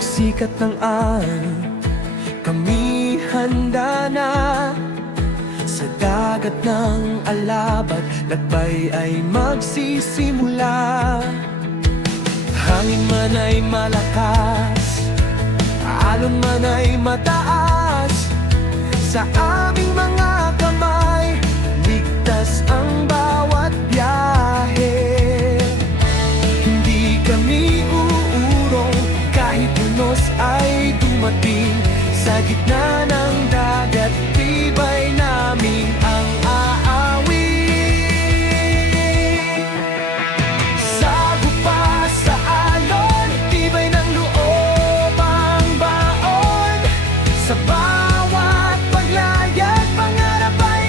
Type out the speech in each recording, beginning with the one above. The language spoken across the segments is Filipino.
pagsikat ng araw, kami handa na. Sa dagat ng Alabad, lakbay ay magsisimula. Hangin man ay malakas, alon man ay mataas, sa aming mga kamay, ligtas ang bawat biyahe. Hindi kami uurong kahit unos ay dumating. Sa gitna ng dagat, tibay namin ang aawit. Sagupa sa alon, tibay ng loob ang baon. Sa bawat paglayag, pangarap ay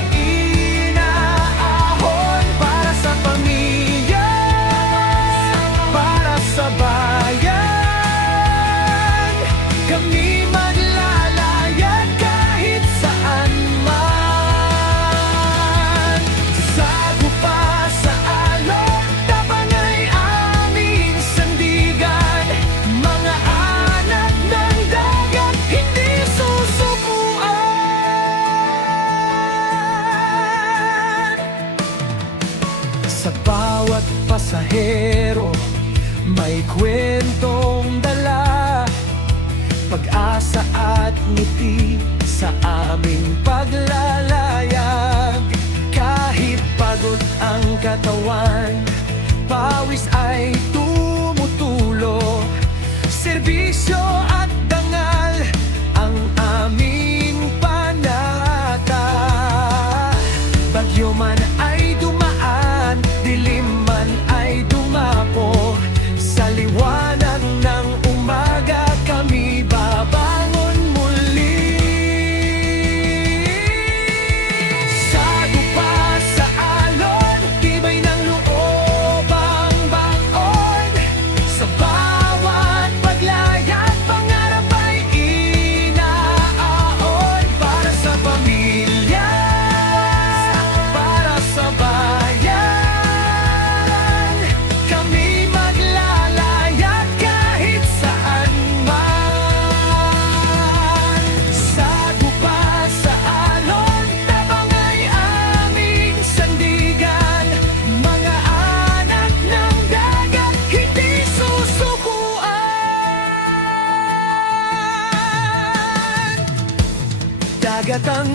inaahon. Para sa pamilya, para sa bayan, kami maglalayag kahit saan man. Sagupa sa alon, tapang ay aming sandigan. Mga anak ng dagat, hindi susukuan. Sa bawat pasahero, may kwentong dala, pag-asa at ngiti sa aming paglalayag. Kahit pagod ang katawan, pawis ay tumutulo. Serbisyo at dangal ang aming panata. Bagyo man ay dumaan, dilim man ay dumapo, sa liwanag ng umaga kami babangon muli. Sagupa sa alon, tibay ng loob ang baon. Sa bawat paglayag, pangarap ay inaahon. Para sa pamilya, para sa bayan, kami maglalayag kahit saan man. Sagupa sa alon, tapang ay aming sandigan. Mga anak ng dagat, hindi susukuan. Dagat ang